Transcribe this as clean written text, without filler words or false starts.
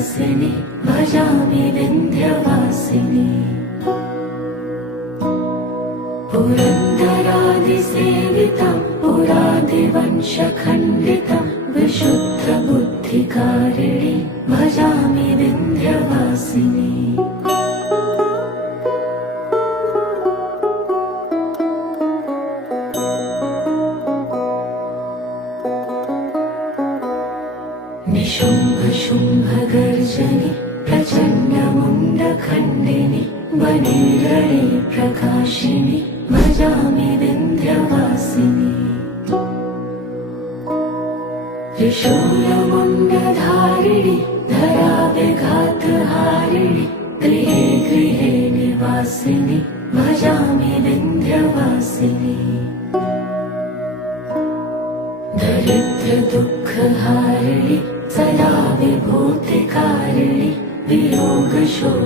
विलासिनी भजामि विन्ध्यवासिनी पुरन्दरादिसेवितं पुरादिवंशखण्डितं विशुद्धबुद्धिकारिणि भजामि विन्ध्यवासिनी निशुम्भशुम्भगर्जनि प्रचण्डमुण्डखण्डिनि वनेरणे प्रकाशिनि भजामि विन्ध्यवासिनि त्रिशूलमुण्डधारिणि धराविघातहारिणि गृहे गृहे निवासिनि भजामि विन्ध्यवासिनि दरिद्रदुःखहारिणि सदा विभूतिकारिणि वियोगशोकहारिणि